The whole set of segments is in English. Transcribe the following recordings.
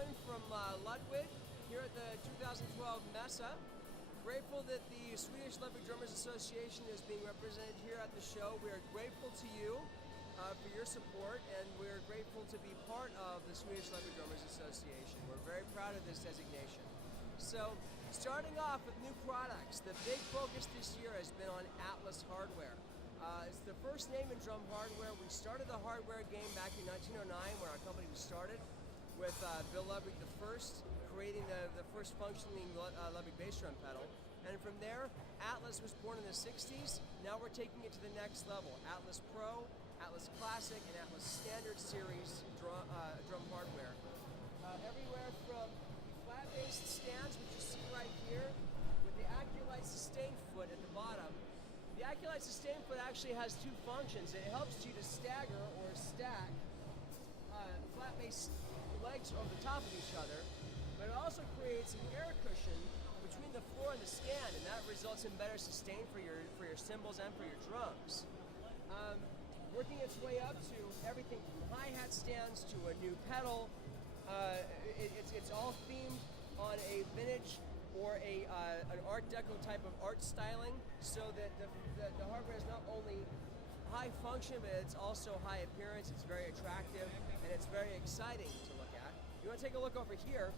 Kevin from Ludwig here at the 2012 Messe. Grateful that the Swedish Ludwig Drummers Association is being represented here at the show. We are grateful to you for your support, and we're grateful to be part of the Swedish Ludwig Drummers Association. We're very proud of this designation. So, starting off with new products, the big focus this year has been on Atlas hardware. It's the first name in drum hardware. We started the hardware game back in 1909 when our company was started with Bill Ludwig I creating the first functioning Ludwig bass drum pedal. And from there, Atlas was born in the 60s. Now we're taking it to the next level. Atlas Pro, Atlas Classic, and Atlas Standard Series drum hardware. Everywhere from flat-based stands, which you see right here, with the Aculite sustain foot at the bottom. The Aculite sustain foot actually has two functions. It helps you to stagger or stack flat-based legs over the top of each other, but it also creates an air cushion between the floor and the stand, and that results in better sustain for your cymbals and for your drums. Working its way up to everything from hi-hat stands to a new pedal. It's all themed on a vintage or an Art Deco type of art styling, so that the hardware is not only high function, but it's also high appearance. It's very attractive, and it's very exciting to look at. You want to take a look over here.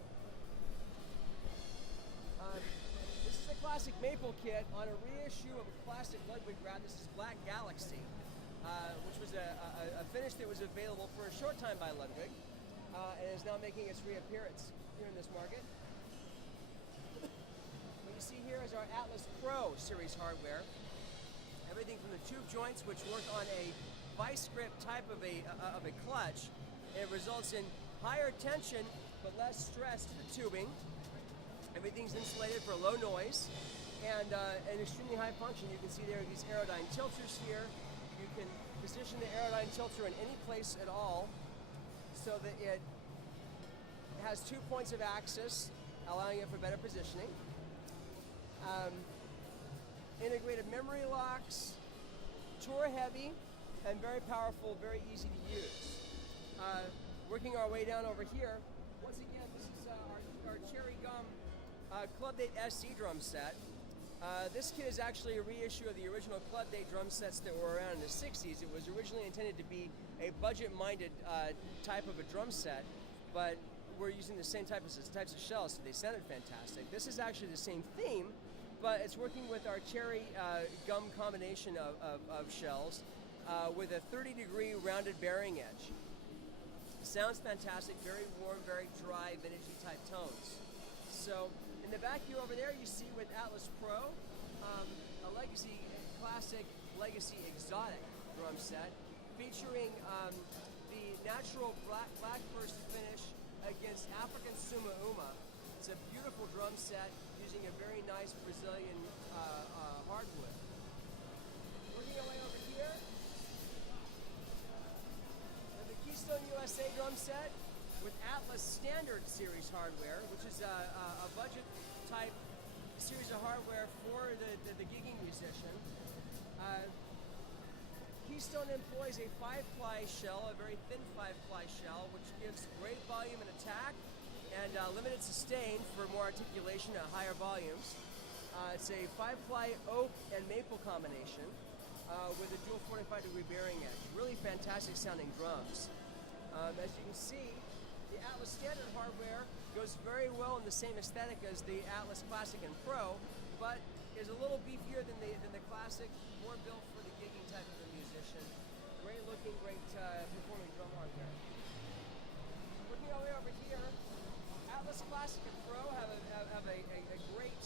This is a classic maple kit on a reissue of a classic Ludwig grab. This is Black Galaxy, which was a finish that was available for a short time by Ludwig, and is now making its reappearance here in this market. What you see here is our Atlas Pro series hardware. Everything from the tube joints, which work on a vice grip type of a clutch. It results in higher tension but less stress to the tubing. Everything's insulated for low noise and extremely high function. You can see there are these Aerodyne tilters here. You can position the Aerodyne tilter in any place at all so that it has 2 points of axis, allowing it for better positioning. Integrated memory locks, tour heavy, and very powerful, very easy to use. Working our way down over here, once again, this is our Cherry Gum Club Date SC drum set. This kit is actually a reissue of the original Club Date drum sets that were around in the 60s. It was originally intended to be a budget-minded type of a drum set, but we're using the same types of shells, so they sounded fantastic. This is actually the same theme, but it's working with our Cherry Gum combination of shells with a 30-degree rounded bearing edge. Sounds fantastic, very warm, very dry, vintagey type tones. So in the back here over there, you see with Atlas Pro, a Legacy Classic Legacy Exotic drum set featuring the natural black burst finish against African Suma Uma. It's a beautiful drum set using a very nice Brazilian hardwood. Working our way over here, the Keystone USA drum set with Atlas Standard Series hardware, which is a budget type series of hardware for the gigging musician. Keystone employs a 5-ply shell, a very thin 5-ply shell, which gives great volume and attack and limited sustain for more articulation at higher volumes. It's a 5-ply oak and maple combination with a dual 45-degree bearing edge. Really fantastic sounding drums. As you can see, the Atlas Standard hardware goes very well in the same aesthetic as the Atlas Classic and Pro, but is a little beefier than the Classic, more built for the gigging type of a musician. Great looking, great performing drum hardware. Looking our way over here, Atlas Classic and Pro have a great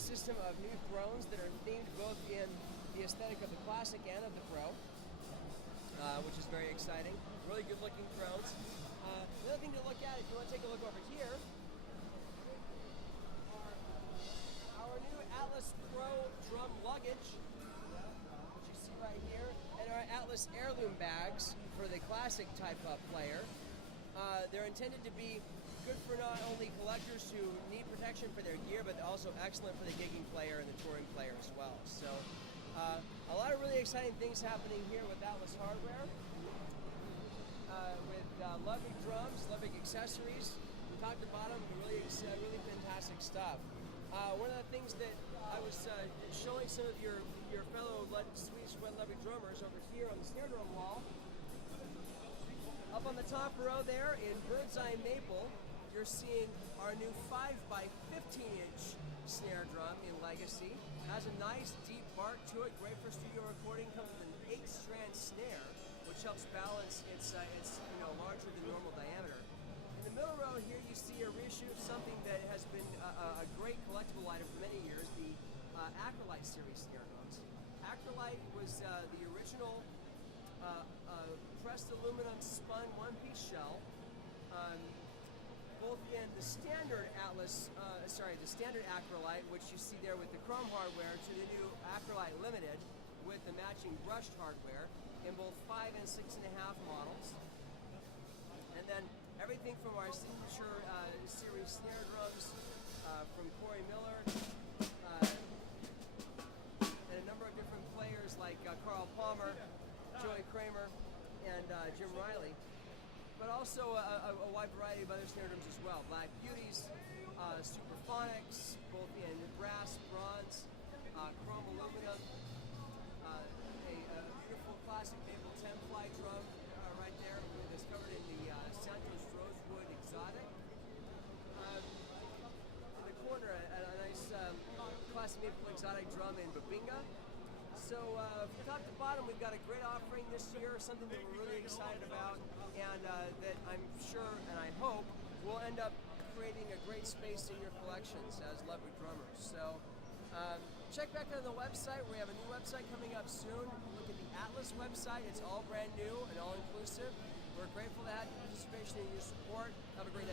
system of new thrones that are themed both in the aesthetic of the Classic and of the Pro, which is very exciting. Really good looking thrones. The other thing to look at, if you want to take a look over here, are our new Atlas Pro drum luggage, which you see right here, and our Atlas heirloom bags for the Classic type player. They're intended to be good for not only collectors who need protection for their gear, but also excellent for the gigging player and the touring player as well. So a lot of really exciting things happening here with Atlas hardware, with Ludwig drums, Ludwig accessories, from top to bottom, really fantastic stuff. One of the things that I was showing some of your fellow Swedish Red Ludwig drummers over here on the snare drum wall. Up on the top row there in bird's eye maple, you're seeing our new 5x15-inch snare drum in Legacy. Has a nice deep bark to it, great for studio recording. Comes with an 8-strand snare, which helps balance its larger than normal diameter. In the middle row here, you see a reissue of something that has been a great collectible item for many years, the Acrolite series snare drums. Acrolite was the original pressed aluminum spun one-piece shell. Both in the standard the standard Acrolite, which you see there with the chrome hardware, to the new Acrolite Limited with the matching brushed hardware in both 5 and 6.5 models. And then everything from our signature series snare drums from Corey Miller and a number of different players like Carl Palmer, Joey Kramer, and Jim Riley, but also a wide variety of other snare drums as well. Black Beauties, Superphonics, both in brass, bronze, chrome aluminum, a beautiful classic maple 10-ply drum right there that's covered in the Santos Rosewood Exotic. In the corner, a nice classic maple exotic drum in Babinga. So from top to bottom, we've got a great offering this year, something that we're really excited about, and that I'm sure and I hope will end up creating a great space in your collections as Ludwig drummers. So check back on the website. We have a new website coming up soon. Look at the Atlas website. It's all brand new and all inclusive. We're grateful to have your participation and your support. Have a great